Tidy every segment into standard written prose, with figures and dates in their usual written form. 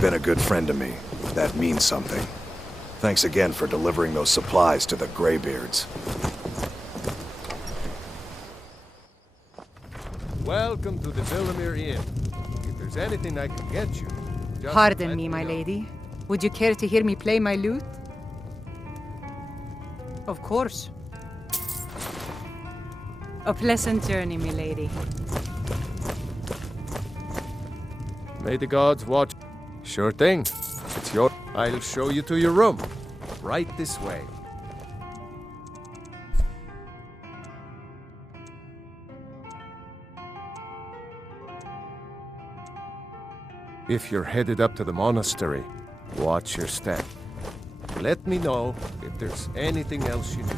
You've been a good friend to me. That means something. Thanks again for delivering those supplies to the Greybeards. Welcome to the Villamere Inn. If there's anything I can get you, just Pardon let me, my know. lady. Would you care to hear me play my lute? Of course. A pleasant journey, my lady. May the gods watch. Sure thing. It's your... I'll show you to your room. Right this way. If you're headed up to the monastery, watch your step. Let me know if there's anything else you need.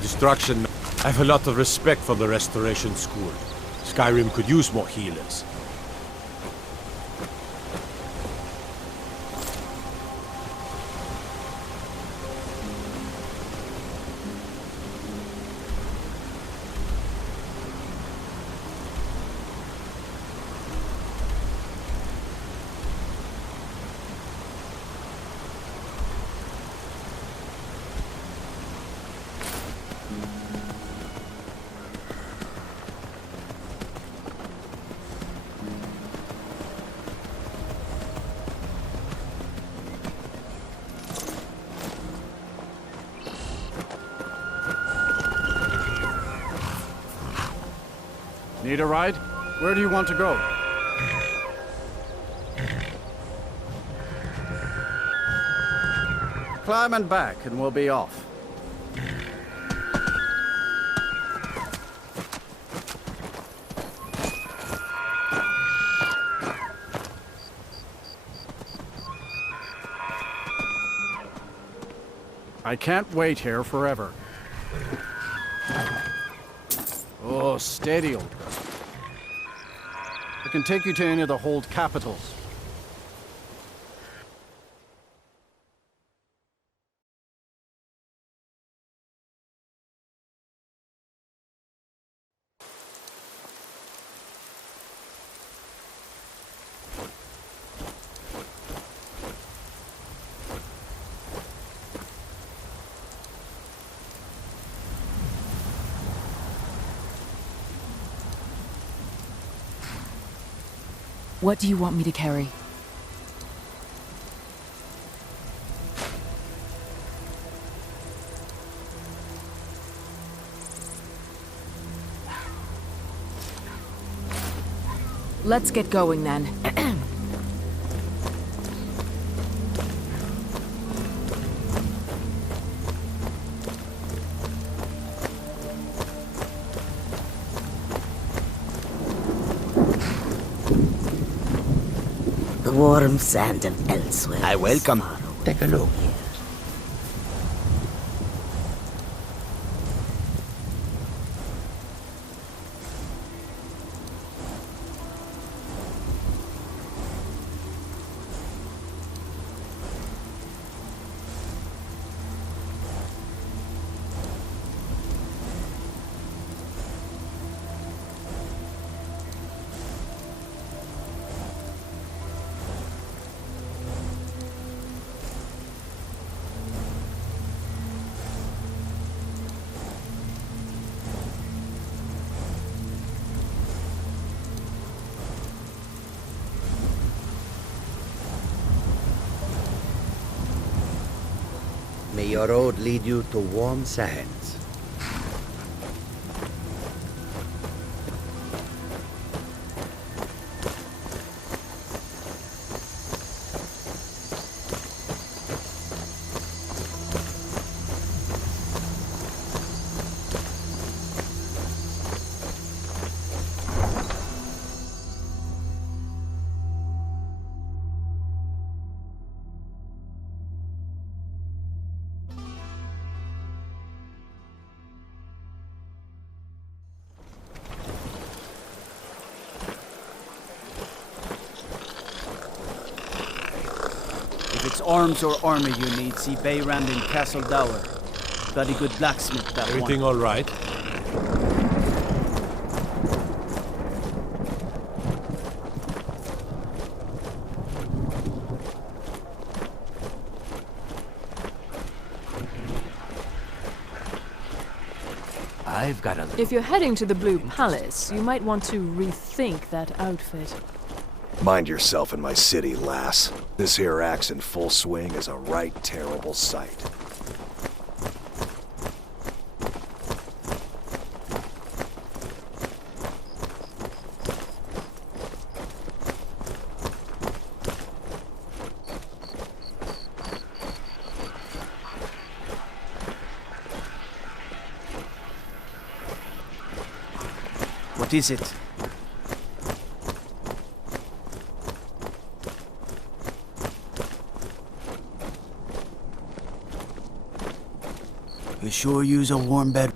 Destruction. I have a lot of respect for the Restoration School. Skyrim could use more healers. Need a ride? Where do you want to go? Climb and back, and we'll be off. I can't wait here forever. Oh, steady, old girl. I can take you to any of the hold capitals. What do you want me to carry? Let's get going then. The warm sand and elsewhere. I welcome. Take a look. May your road lead you to warm sands. If it's arms or armor you need, see Beyrand in Castle Dower. Bloody good blacksmith, that Everything one. all right? I've got a little... If you're heading to the Blue Palace, you might want to rethink that outfit. Mind yourself in my city, lass. This here axe in full swing is a right terrible sight. What is it? You sure use a warm bed?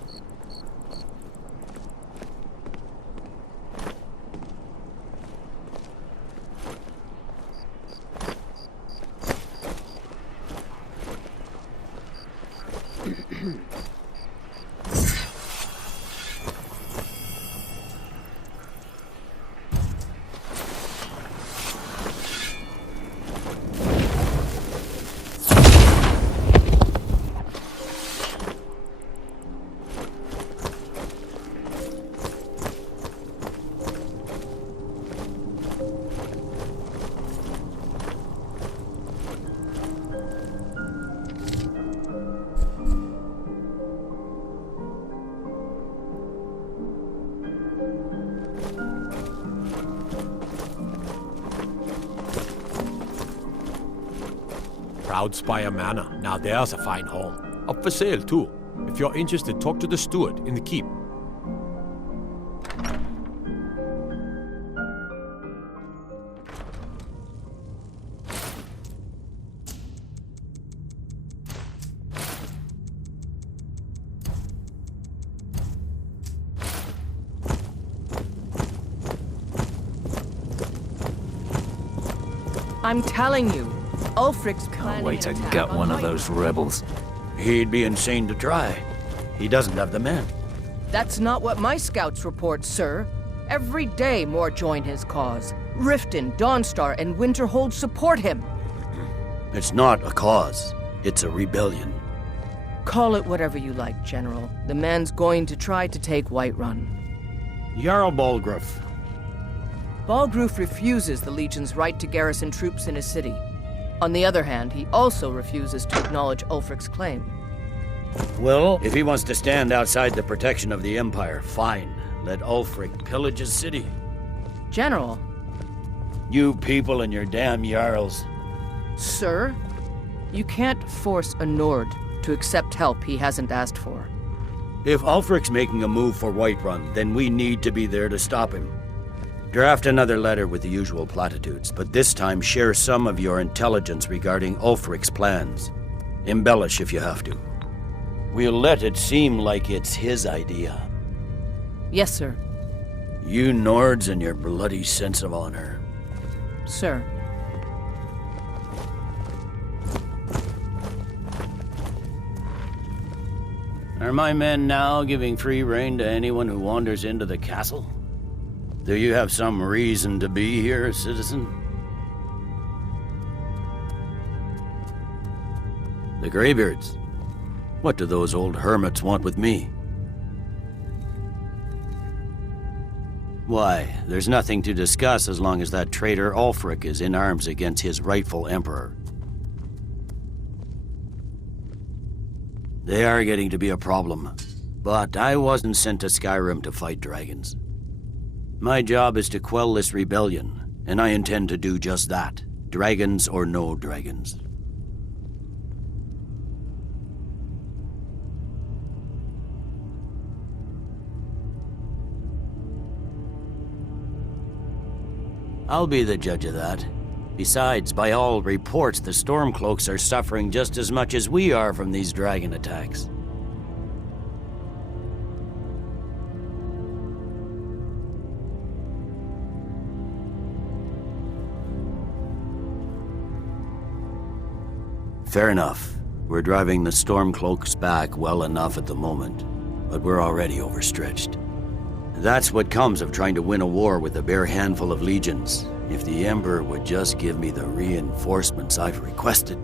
Proud Spire Manor. Now there's a fine home. Up for sale, too. If you're interested, talk to the steward in the keep. I'm telling you, Ulfric's Can't wait to gut one of those rebels. He'd be insane to try. He doesn't have the men. That's not what my scouts report, sir. Every day more join his cause. Riften, Dawnstar, and Winterhold support him. It's not a cause. It's a rebellion. Call it whatever you like, General. The man's going to try to take Whiterun. Jarl Balgruuf. Balgruuf refuses the Legion's right to garrison troops in his city. On the other hand, he also refuses to acknowledge Ulfric's claim. Well, if he wants to stand outside the protection of the Empire, fine. Let Ulfric pillage his city. General. You people and your damn Jarls. Sir, you can't force a Nord to accept help he hasn't asked for. If Ulfric's making a move for Whiterun, then we need to be there to stop him. Draft another letter with the usual platitudes, but this time share some of your intelligence regarding Ulfric's plans. Embellish if you have to. We'll let it seem like it's his idea. Yes, sir. You Nords and your bloody sense of honor. Sir. Are my men now giving free rein to anyone who wanders into the castle? Do you have some reason to be here, citizen? The Greybeards. What do those old hermits want with me? Why, there's nothing to discuss as long as that traitor Ulfric is in arms against his rightful emperor. They are getting to be a problem, but I wasn't sent to Skyrim to fight dragons. My job is to quell this rebellion, and I intend to do just that, dragons or no dragons. I'll be the judge of that. Besides, by all reports, the Stormcloaks are suffering just as much as we are from these dragon attacks. Fair enough. We're driving the Stormcloaks back well enough at the moment, but we're already overstretched. That's what comes of trying to win a war with a bare handful of legions. If the Emperor would just give me the reinforcements I've requested.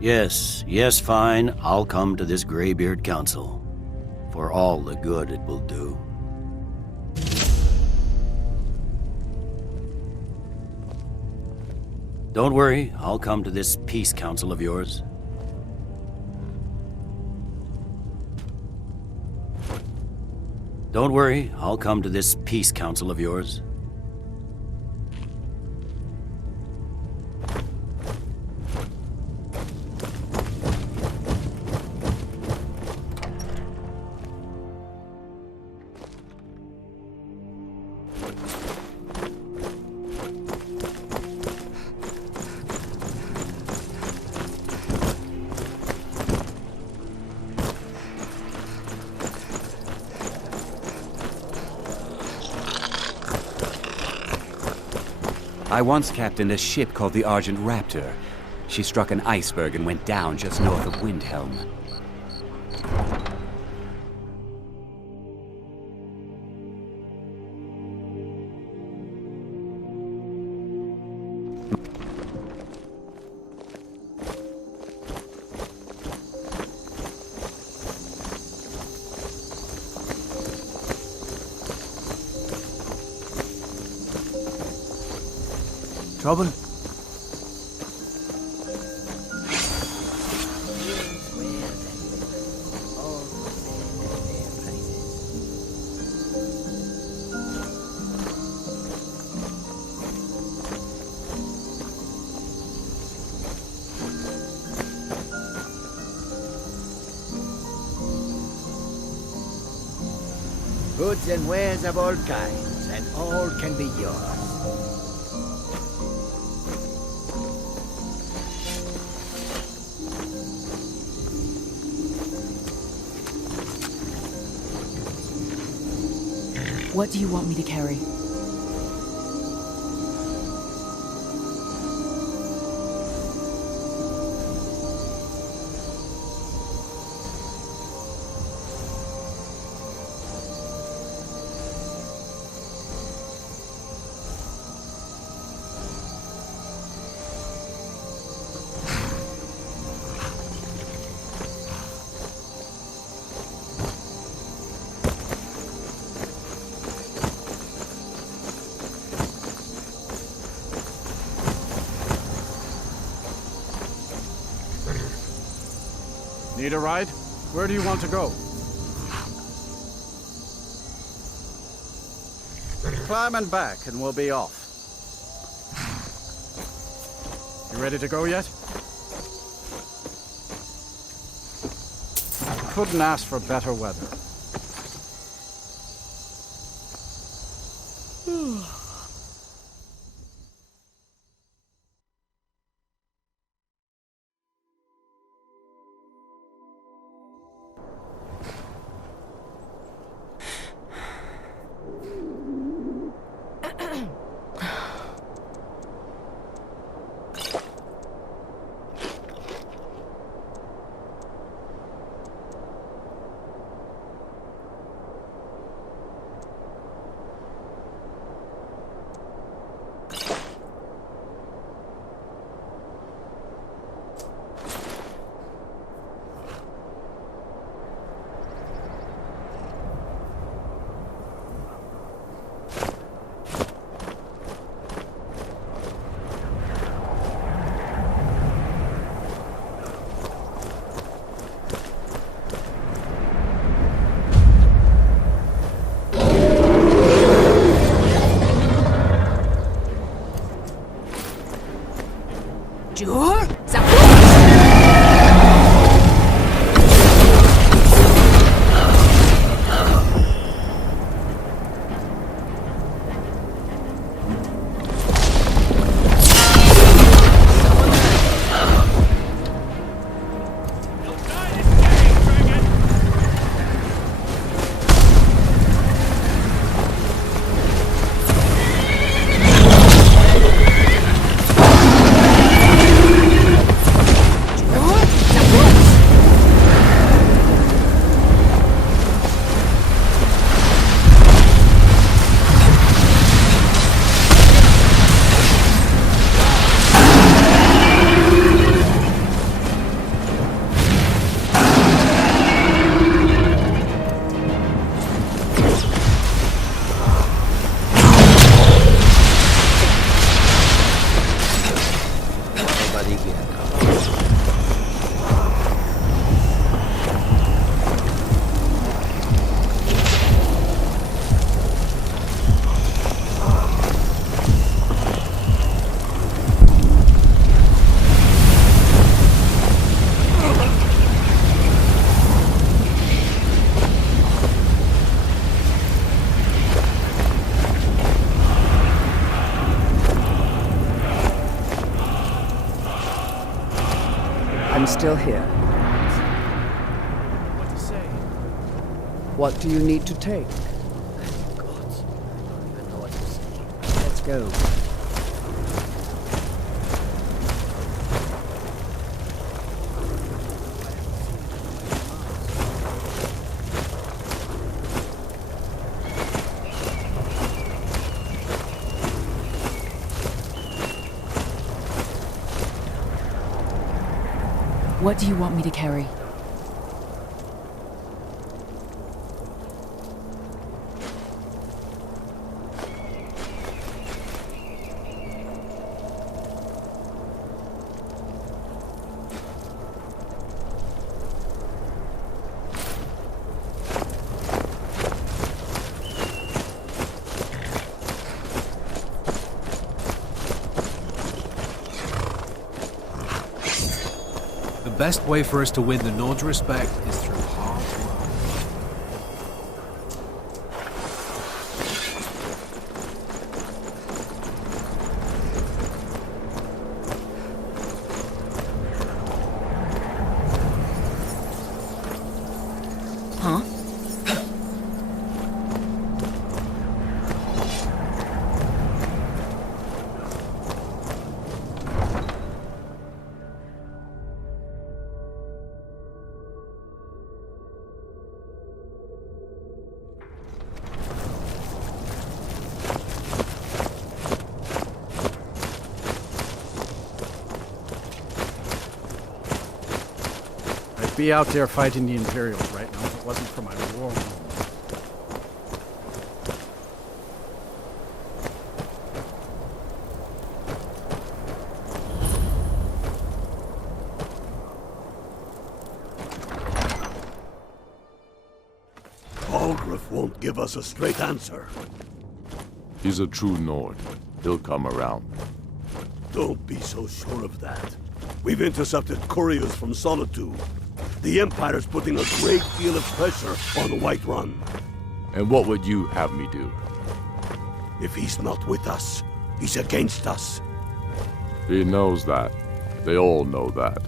Yes, fine. I'll come to this Greybeard Council. For all the good it will do. Don't worry, I'll come to this peace council of yours. Don't worry, I'll come to this peace council of yours. I once captained a ship called the Argent Raptor. She struck an iceberg and went down just north of Windhelm. Trouble? Goods and wares of all kinds, and all can be yours. What do you want me to carry? Need a ride? Where do you want to go? Climb and back and we'll be off. You ready to go yet? Couldn't ask for better weather. I'm still here. What to say? What do you need to take? Gods, I don't even know what to say. Let's go. What do you want me to carry? The best way for us to win the Nord's respect is through hard work. Huh? I'd be out there fighting the Imperials right now if it wasn't for my war wound. Balgruuf won't give us a straight answer. He's a true Nord. He'll come around. Don't be so sure of that. We've intercepted couriers from Solitude. The Empire's putting a great deal of pressure on Whiterun. And what would you have me do? If he's not with us, he's against us. He knows that. They all know that.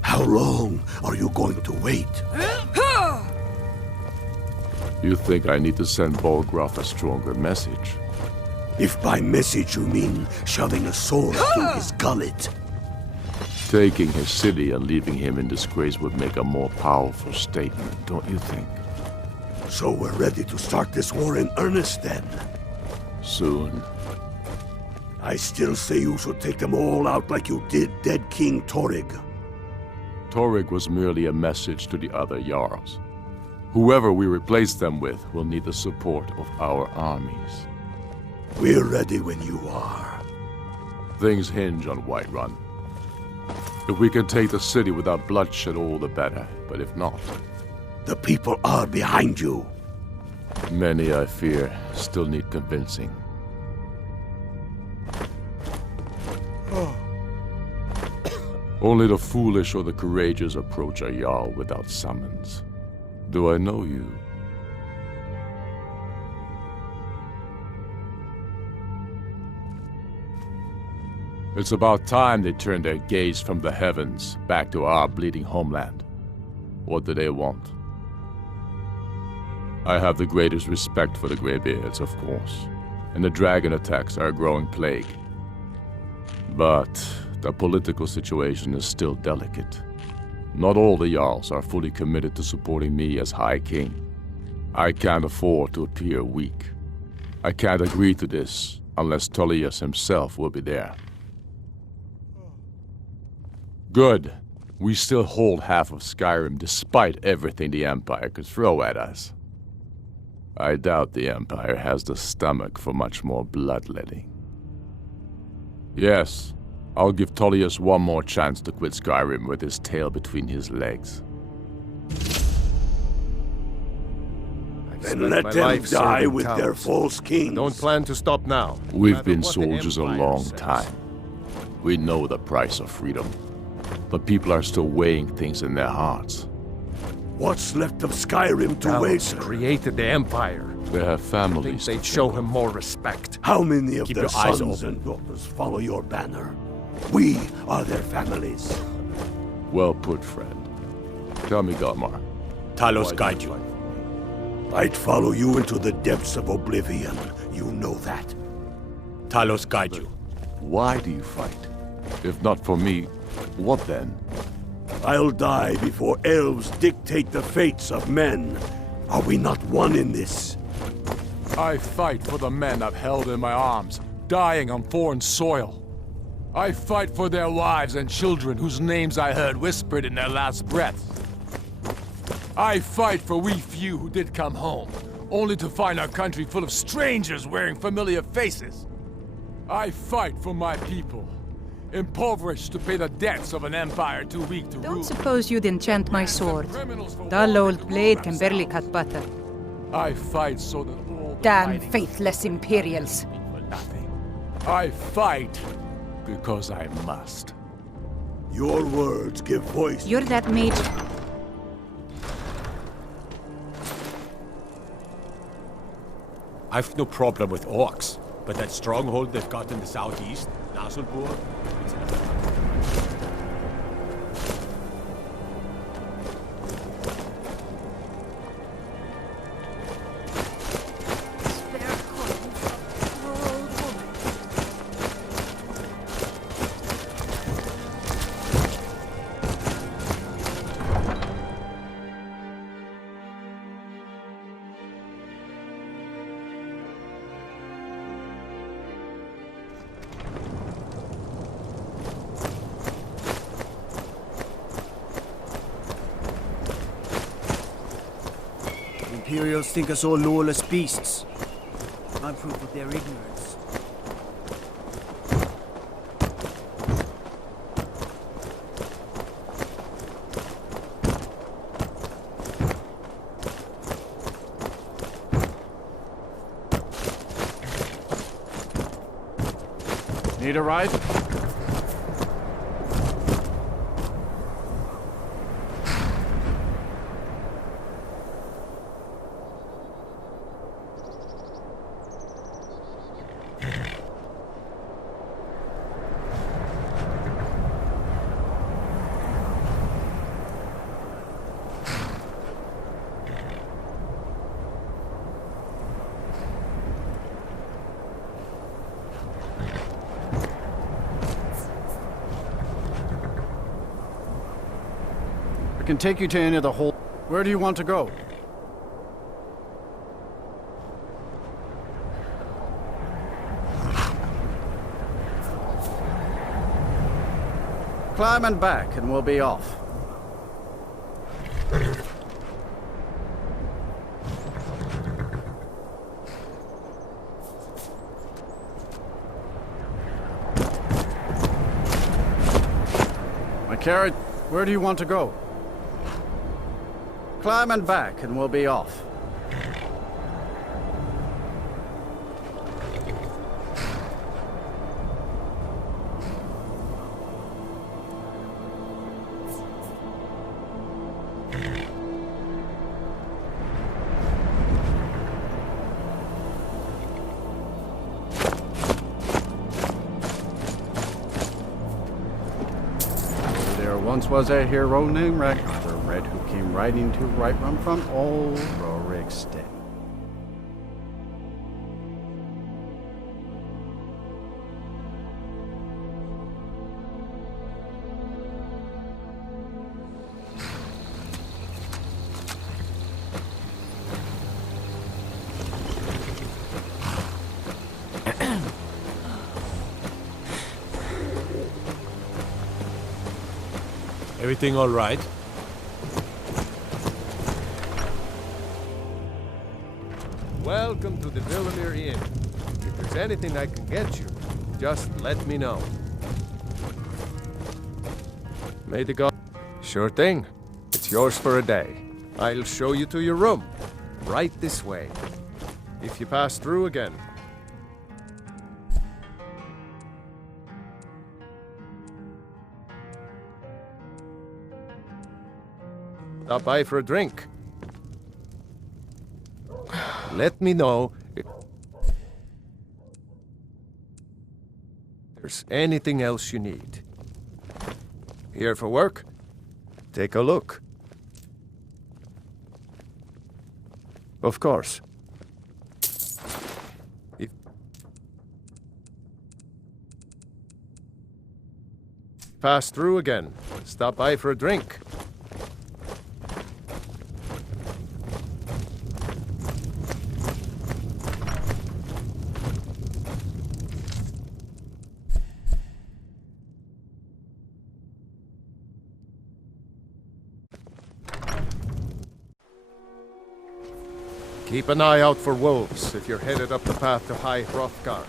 How long are you going to wait? You think I need to send Balgruuf a stronger message? If by message you mean shoving a sword through his gullet. Taking his city and leaving him in disgrace would make a more powerful statement, don't you think? So we're ready to start this war in earnest then? Soon. I still say you should take them all out like you did dead King Torrig. Torrig was merely a message to the other Jarls. Whoever we replace them with will need the support of our armies. We're ready when you are. Things hinge on Whiterun. If we can take the city without bloodshed, all the better. But if not... The people are behind you. Many, I fear, still need convincing. Only the foolish or the courageous approach a Jarl without summons. Do I know you? It's about time they turned their gaze from the heavens back to our bleeding homeland. What do they want? I have the greatest respect for the Greybeards, of course, and the dragon attacks are a growing plague. But the political situation is still delicate. Not all the Jarls are fully committed to supporting me as High King. I can't afford to appear weak. I can't agree to this unless Tullius himself will be there. Good. We still hold half of Skyrim despite everything the Empire could throw at us. I doubt the Empire has the stomach for much more bloodletting. Yes, I'll give Tullius one more chance to quit Skyrim with his tail between his legs. Then let them die with their false kings. Don't plan to stop now. We've been soldiers a long time. We know the price of freedom. But people are still weighing things in their hearts. What's left of Skyrim to wait? Created the Empire. They have families. They'd show him more respect. How many of Keep their your eyes sons open. and daughters follow your banner? We are their families. Well put, friend. Tell me, Galmar. Talos guide you. I'd follow you into the depths of oblivion. You know that. Talos guide you. Why do you fight? If not for me, what then? I'll die before elves dictate the fates of men. Are we not one in this? I fight for the men I've held in my arms, dying on foreign soil. I fight for their wives and children whose names I heard whispered in their last breaths. I fight for we few who did come home, only to find our country full of strangers wearing familiar faces. I fight for my people, impoverished to pay the debts of an empire too weak to rule. Don't suppose you'd enchant my sword. Dull old blade can barely cut butter. I fight so that all the Damn fighting faithless Imperials. for nothing. I fight because I must. Your words give voice. You're that mage. I've no problem with orcs, but that stronghold they've got in the southeast, Naselburg, it's enough. Imperials think us all lawless beasts. I'm proof of their ignorance. Need a ride? I can take you to any of the whole... Where do you want to go? Climb and back, and we'll be off. My carrot, where do you want to go? Climb and back, and we'll be off. There once was a hero named Ragnar the Red who came riding to Whiterun from old Rorikstead. Everything all right? Welcome to the Villamere Inn. If there's anything I can get you, just let me know. May the god... Sure thing. It's yours for a day. I'll show you to your room. Right this way. If you pass through again. Stop by for a drink. Let me know if there's anything else you need. Here for work? Take a look. Of course. Pass through again. Stop by for a drink. Keep an eye out for wolves if you're headed up the path to High Hrothgar.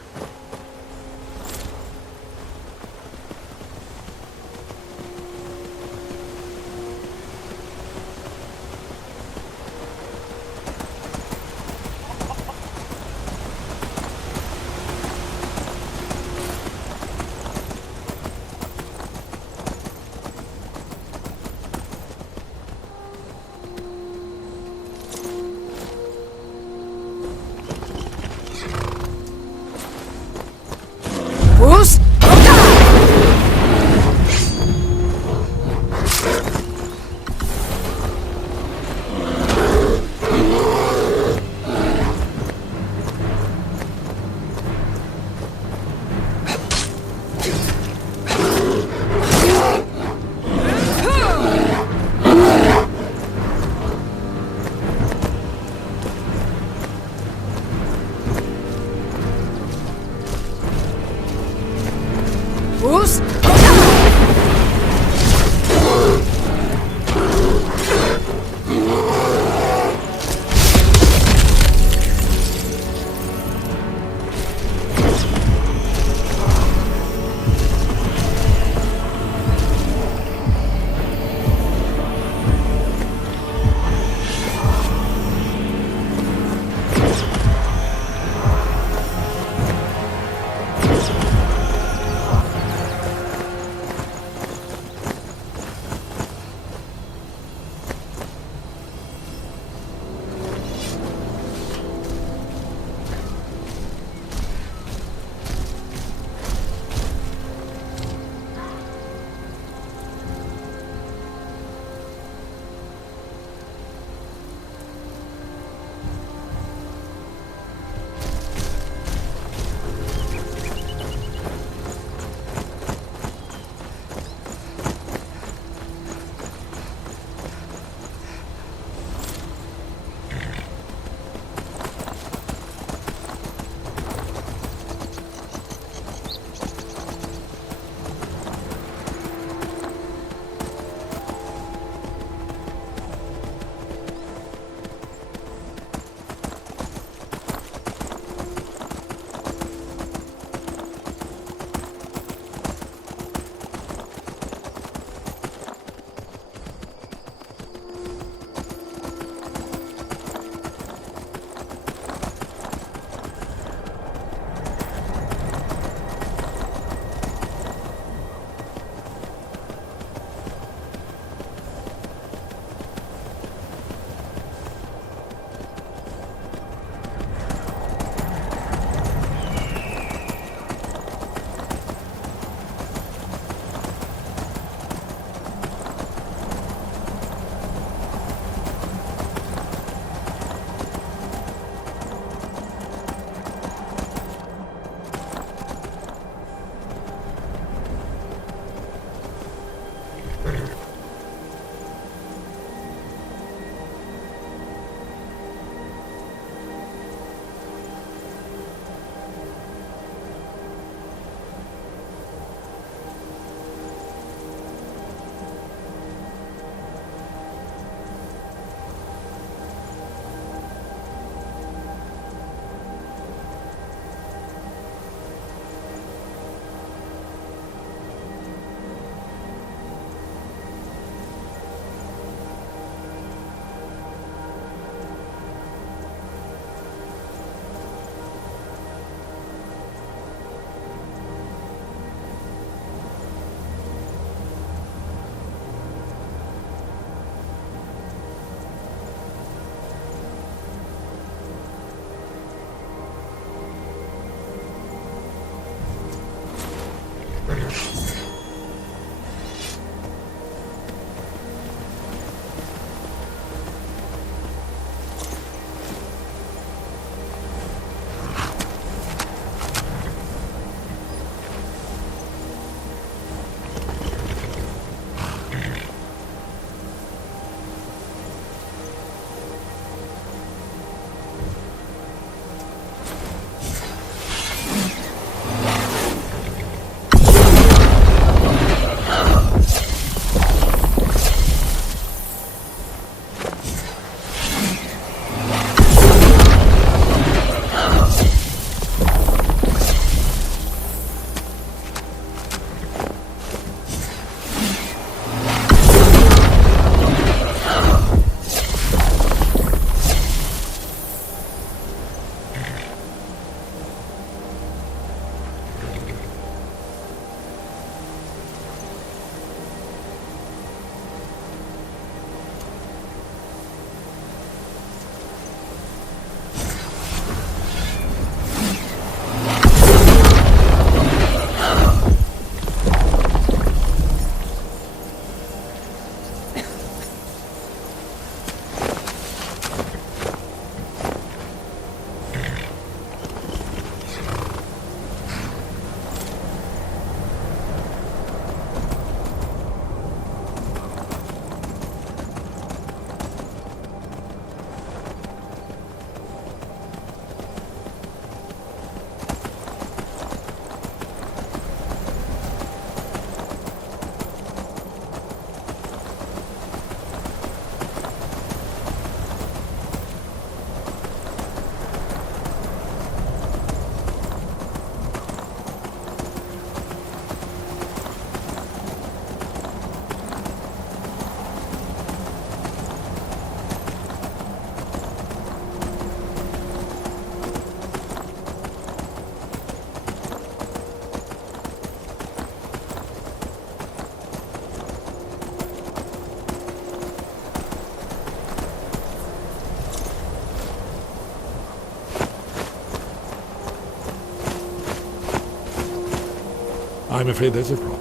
I'm afraid there's a problem.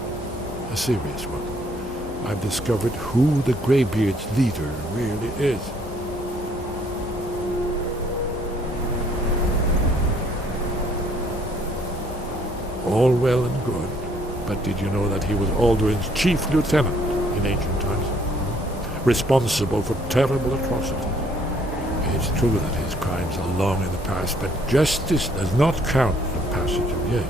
A serious one. I've discovered who the Greybeard's leader really is. All well and good, but did you know that he was Alduin's chief lieutenant in ancient times? Responsible for terrible atrocities. It's true that his crimes are long in the past, but justice does not count the passage of years.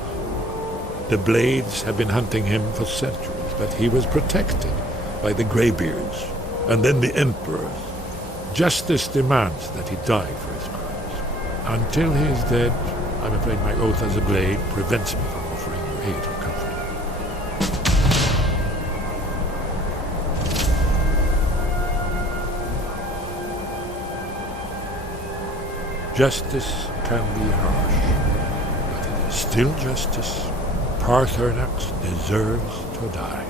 The Blades have been hunting him for centuries, but he was protected by the Greybeards, and then the Emperors. Justice demands that he die for his crimes. Until he is dead, I'm afraid my oath as a Blade prevents me from offering you aid or comfort. Justice can be harsh, but it is still justice. Parthenax deserves to die.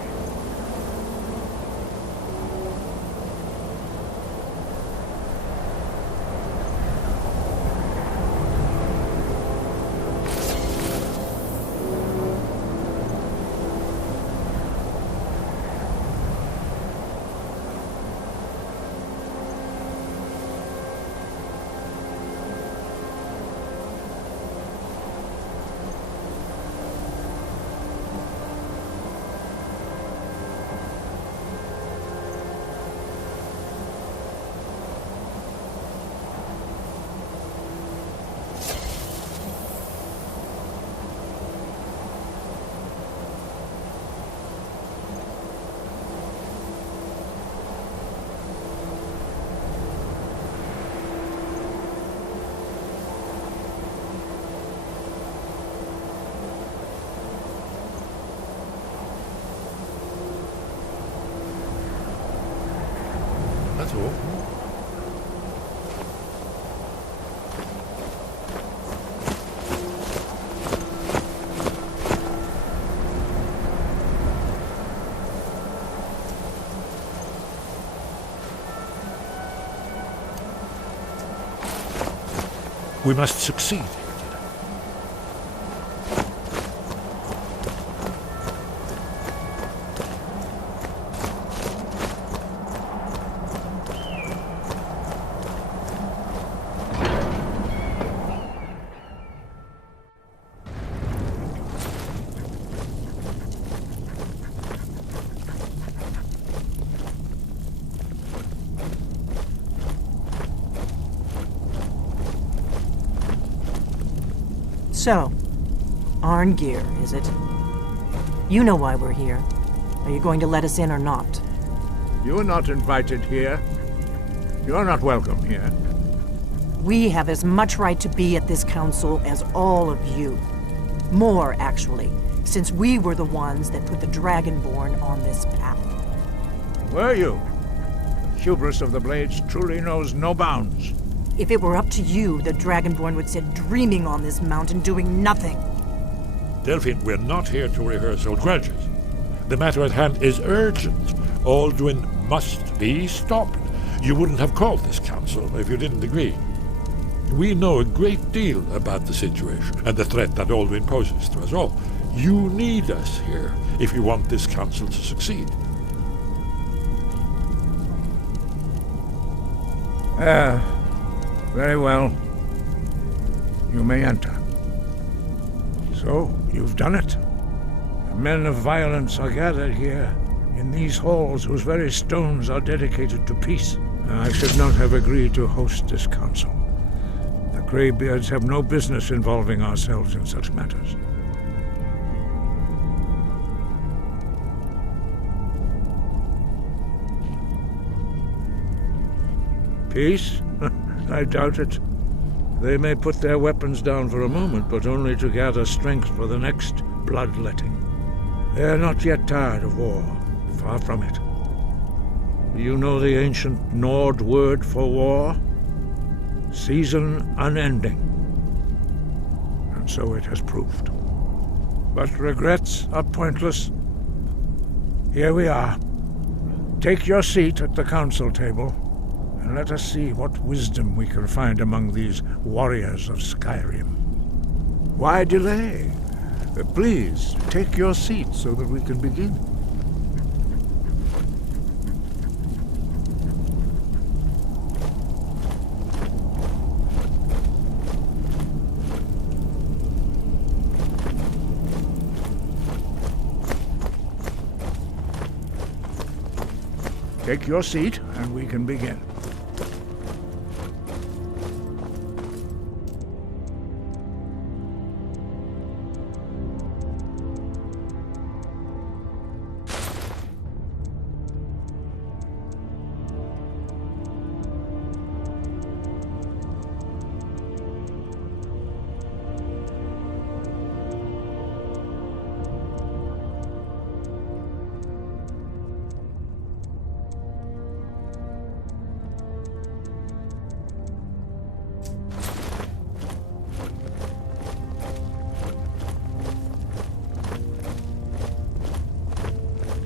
That's all. We must succeed. So, Arngeir, is it? You know why we're here. Are you going to let us in or not? You're not invited here. You're not welcome here. We have as much right to be at this council as all of you. More, actually, since we were the ones that put the Dragonborn on this path. Were you? The hubris of the Blades truly knows no bounds. If it were up to you, the Dragonborn would sit dreaming on this mountain doing nothing. Delphine, we're not here to rehearse old grudges. The matter at hand is urgent. Alduin must be stopped. You wouldn't have called this council if you didn't agree. We know a great deal about the situation and the threat that Alduin poses to us all. You need us here if you want this council to succeed. Very well. You may enter. So, you've done it. The men of violence are gathered here, in these halls whose very stones are dedicated to peace. I should not have agreed to host this council. The Greybeards have no business involving ourselves in such matters. Peace? I doubt it. They may put their weapons down for a moment, but only to gather strength for the next bloodletting. They are not yet tired of war. Far from it. Do you know the ancient Nord word for war? Season unending. And so it has proved. But regrets are pointless. Here we are. Take your seat at the council table, and let us see what wisdom we can find among these warriors of Skyrim. Why delay? Please, take your seat so that we can begin. Take your seat, and we can begin.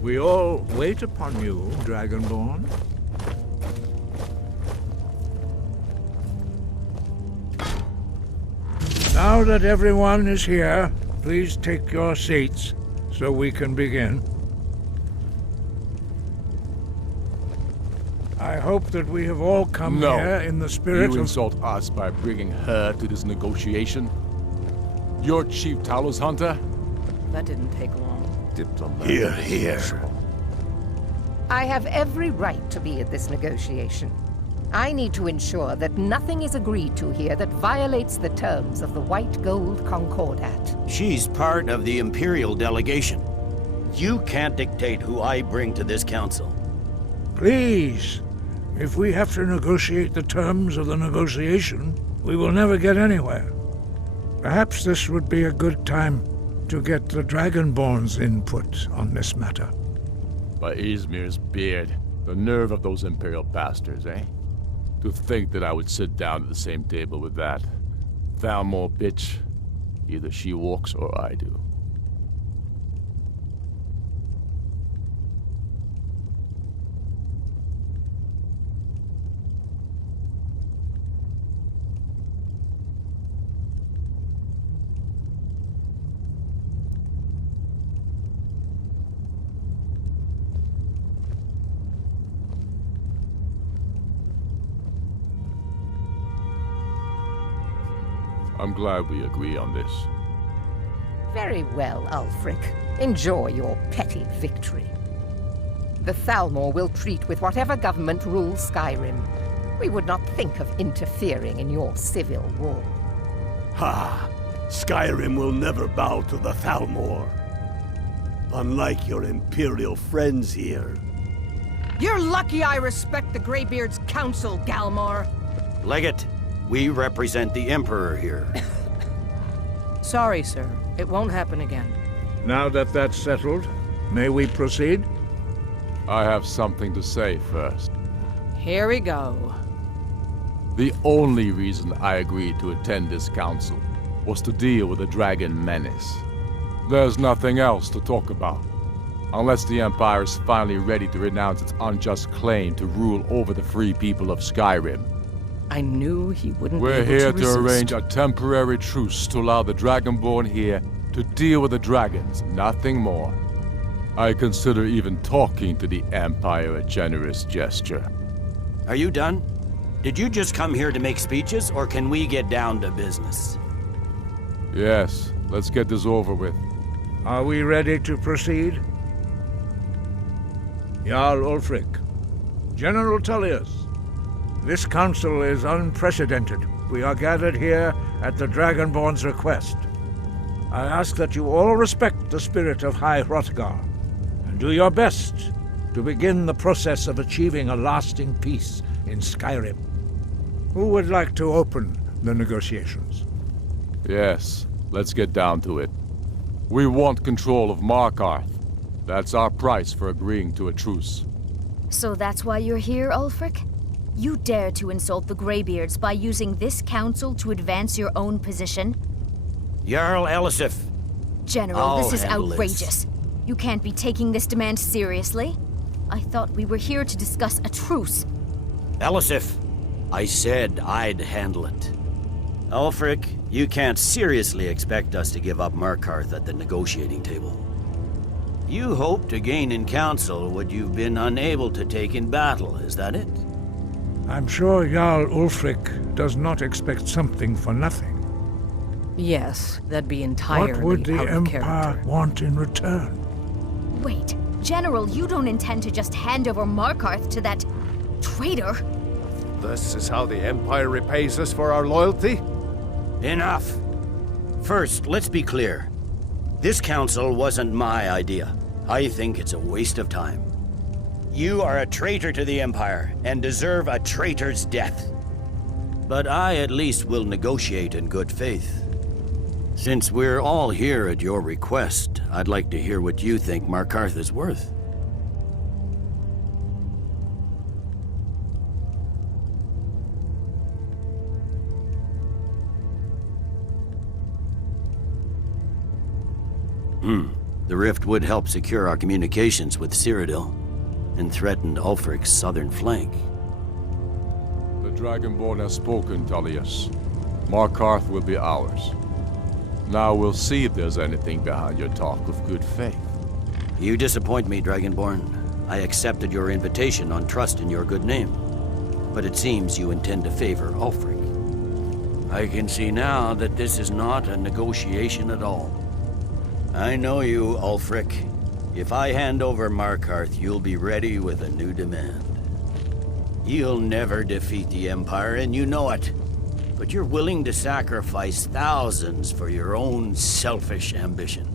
We all wait upon you, Dragonborn. Now that everyone is here, please take your seats so we can begin. I hope that we have all come here in the spirit of... You insult us by bringing her to this negotiation? You're Chief Talos Hunter? That didn't take long. Here, here. I have every right to be at this negotiation. I need to ensure that nothing is agreed to here that violates the terms of the White Gold Concordat. She's part of the Imperial delegation. You can't dictate who I bring to this council. Please, if we have to negotiate the terms of the negotiation, we will never get anywhere. Perhaps this would be a good time to get the Dragonborn's input on this matter. By Izmir's beard, the nerve of those Imperial bastards, eh? To think that I would sit down at the same table with that Thalmor bitch. Either she walks or I do. I'm glad we agree on this. Very well, Ulfric. Enjoy your petty victory. The Thalmor will treat with whatever government rules Skyrim. We would not think of interfering in your civil war. Ha! Skyrim will never bow to the Thalmor. Unlike your Imperial friends here. You're lucky I respect the Greybeard's counsel, Galmar. Legate, we represent the Emperor here. Sorry, sir. It won't happen again. Now that that's settled, may we proceed? I have something to say first. Here we go. The only reason I agreed to attend this council was to deal with the dragon menace. There's nothing else to talk about. Unless the Empire is finally ready to renounce its unjust claim to rule over the free people of Skyrim. I knew he wouldn't We're be able here to to resist. arrange a temporary truce to allow the Dragonborn here to deal with the dragons, nothing more. I consider even talking to the Empire a generous gesture. Are you done? Did you just come here to make speeches, or can we get down to business? Yes, let's get this over with. Are we ready to proceed? Jarl Ulfric, General Tullius, this council is unprecedented. We are gathered here at the Dragonborn's request. I ask that you all respect the spirit of High Hrothgar, and do your best to begin the process of achieving a lasting peace in Skyrim. Who would like to open the negotiations? Yes, let's get down to it. We want control of Markarth. That's our price for agreeing to a truce. So that's why you're here, Ulfric? You dare to insult the Greybeards by using this council to advance your own position? Jarl Elisif. General, this is handle outrageous. You can't be taking this demand seriously. I thought we were here to discuss a truce. Elisif, I said I'd handle it. Ulfric, you can't seriously expect us to give up Markarth at the negotiating table. You hope to gain in council what you've been unable to take in battle, is that it? I'm sure Jarl Ulfric does not expect something for nothing. Yes, that'd be entirely What would the out of Empire character. want in return? Wait, General, you don't intend to just hand over Markarth to that traitor? This is how the Empire repays us for our loyalty? Enough! First, let's be clear. This council wasn't my idea. I think it's a waste of time. You are a traitor to the Empire, and deserve a traitor's death. But I at least will negotiate in good faith. Since we're all here at your request, I'd like to hear what you think Markarth is worth. The rift would help secure our communications with Cyrodiil, and threatened Ulfric's southern flank. The Dragonborn has spoken, Tullius. Markarth will be ours. Now we'll see if there's anything behind your talk of good faith. You disappoint me, Dragonborn. I accepted your invitation on trust in your good name. But it seems you intend to favor Ulfric. I can see now that this is not a negotiation at all. I know you, Ulfric. If I hand over Markarth, you'll be ready with a new demand. You'll never defeat the Empire, and you know it. But you're willing to sacrifice thousands for your own selfish ambition.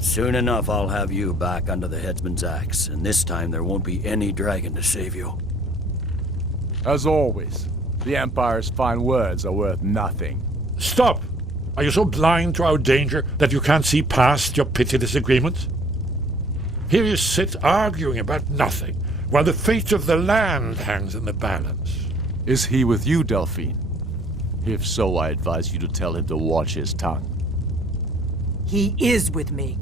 Soon enough, I'll have you back under the headsman's axe, and this time there won't be any dragon to save you. As always, the Empire's fine words are worth nothing. Stop! Are you so blind to our danger that you can't see past your petty disagreements? Here you sit arguing about nothing, while the fate of the land hangs in the balance. Is he with you, Delphine? If so, I advise you to tell him to watch his tongue. He is with me.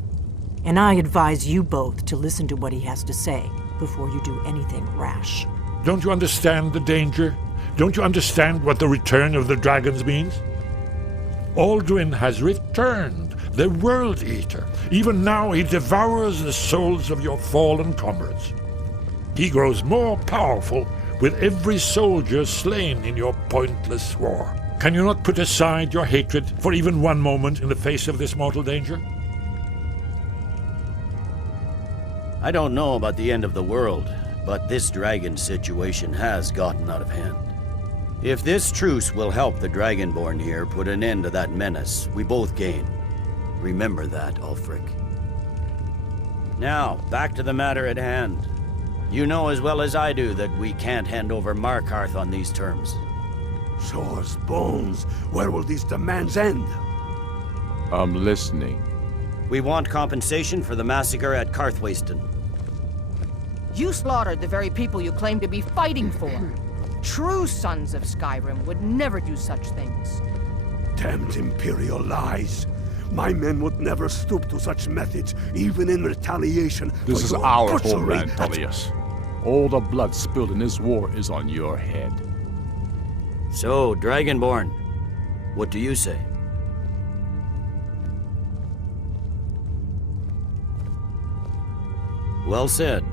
And I advise you both to listen to what he has to say before you do anything rash. Don't you understand the danger? Don't you understand what the return of the dragons means? Alduin has returned, the World Eater. Even now he devours the souls of your fallen comrades. He grows more powerful with every soldier slain in your pointless war. Can you not put aside your hatred for even one moment in the face of this mortal danger? I don't know about the end of the world, but this dragon situation has gotten out of hand. If this truce will help the Dragonborn here put an end to that menace, we both gain. Remember that, Ulfric. Now, back to the matter at hand. You know as well as I do that we can't hand over Markarth on these terms. Show us bones. Where will these demands end? I'm listening. We want compensation for the massacre at Karthwasten. You slaughtered the very people you claim to be fighting for. True sons of Skyrim would never do such things. Damned Imperial lies. My men would never stoop to such methods, even in retaliation. This is our homeland, Tullius. All the blood spilled in this war is on your head. So, Dragonborn, what do you say? Well said.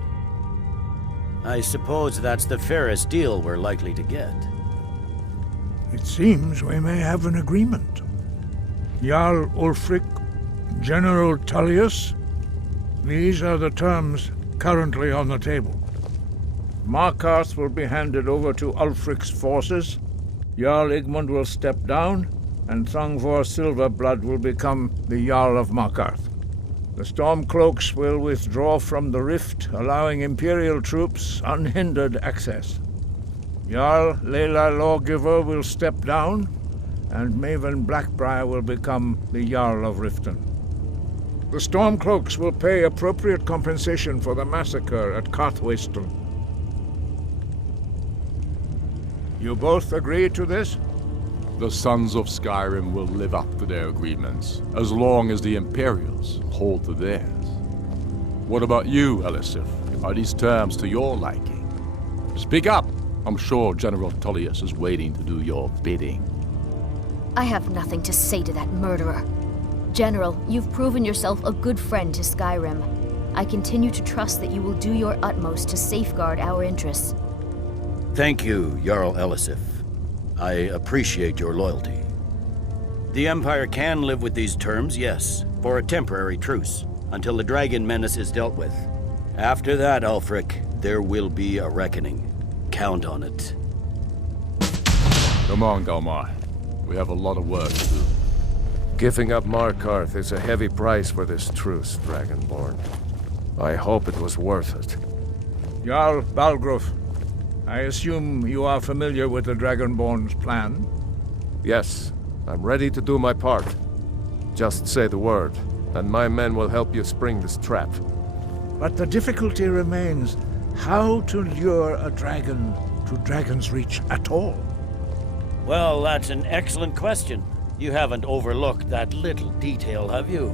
I suppose that's the fairest deal we're likely to get. It seems we may have an agreement. Jarl Ulfric, General Tullius, these are the terms currently on the table. Markarth will be handed over to Ulfric's forces, Jarl Igmund will step down, and Thongvor Silverblood will become the Jarl of Markarth. The Stormcloaks will withdraw from the rift, allowing Imperial troops unhindered access. Jarl Layla Lawgiver will step down, and Maven Blackbriar will become the Jarl of Riften. The Stormcloaks will pay appropriate compensation for the massacre at Karthwasten. You both agree to this? The Sons of Skyrim will live up to their agreements, as long as the Imperials hold to theirs. What about you, Elisif? Are these terms to your liking? Speak up! I'm sure General Tullius is waiting to do your bidding. I have nothing to say to that murderer. General, you've proven yourself a good friend to Skyrim. I continue to trust that you will do your utmost to safeguard our interests. Thank you, Jarl Elisif. I appreciate your loyalty. The Empire can live with these terms, yes, for a temporary truce, until the dragon menace is dealt with. After that, Ulfric, there will be a reckoning. Count on it. Come on, Galmar. We have a lot of work to do. Giving up Markarth is a heavy price for this truce, Dragonborn. I hope it was worth it. Jarl Balgruf, I assume you are familiar with the Dragonborn's plan? Yes, I'm ready to do my part. Just say the word, and my men will help you spring this trap. But the difficulty remains how to lure a dragon to Dragon's Reach at all. Well, that's an excellent question. You haven't overlooked that little detail, have you?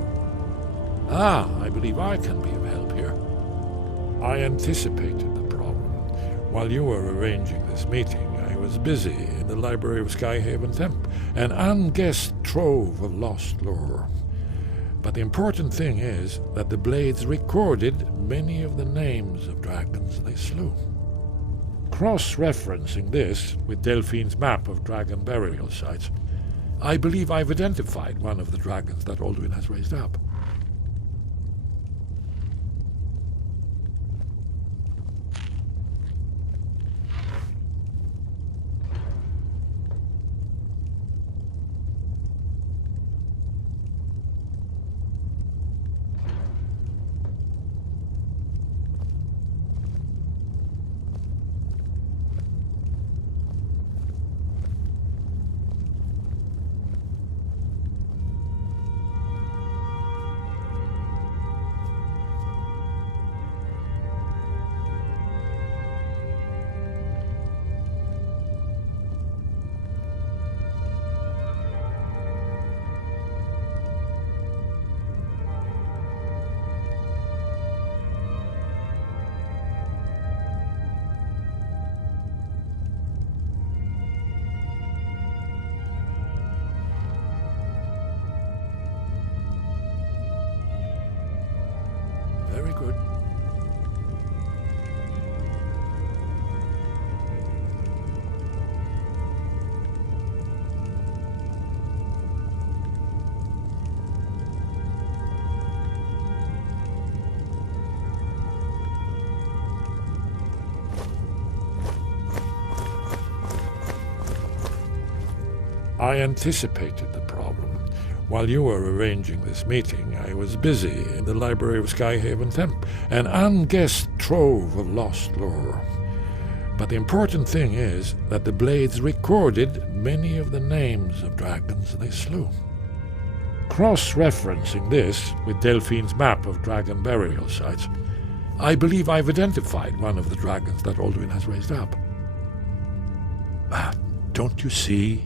Ah, I believe I can be of help here. I anticipated the problem. While you were arranging this meeting, I was busy in the library of Skyhaven Temp, an unguessed trove of lost lore. But the important thing is that the Blades recorded many of the names of dragons they slew. Cross-referencing this with Delphine's map of dragon burial sites, I believe I've identified one of the dragons that Alduin has raised up. Very good. I anticipated the problem. While you were arranging this meeting, I was busy in the library of Skyhaven Temp, an unguessed trove of lost lore. But the important thing is that the Blades recorded many of the names of dragons they slew. Cross-referencing this with Delphine's map of dragon burial sites, I believe I've identified one of the dragons that Alduin has raised up. Don't you see?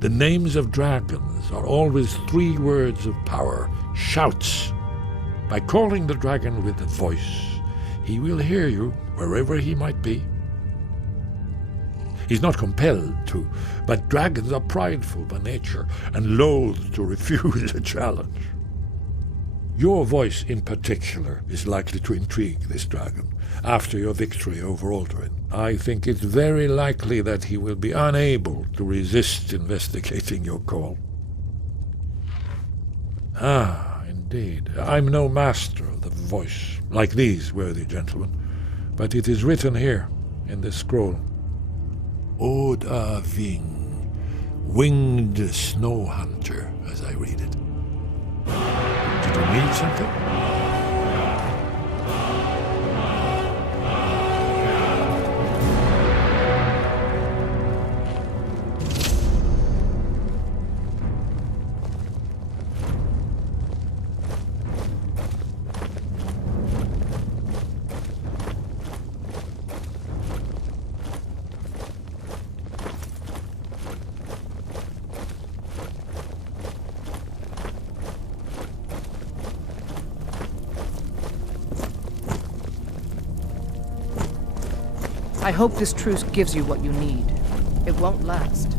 The names of dragons are always 3 words of power, shouts. By calling the dragon with a voice, he will hear you wherever he might be. He's not compelled to, but dragons are prideful by nature and loath to refuse a challenge. Your voice in particular is likely to intrigue this dragon after your victory over Alduin. I think it's very likely that he will be unable to resist investigating your call. Ah, indeed. I'm no master of the voice, like these worthy gentlemen, but it is written here in this scroll. Oda Ving, winged snow hunter, as I read it. Did you need something? I hope this truce gives you what you need. It won't last.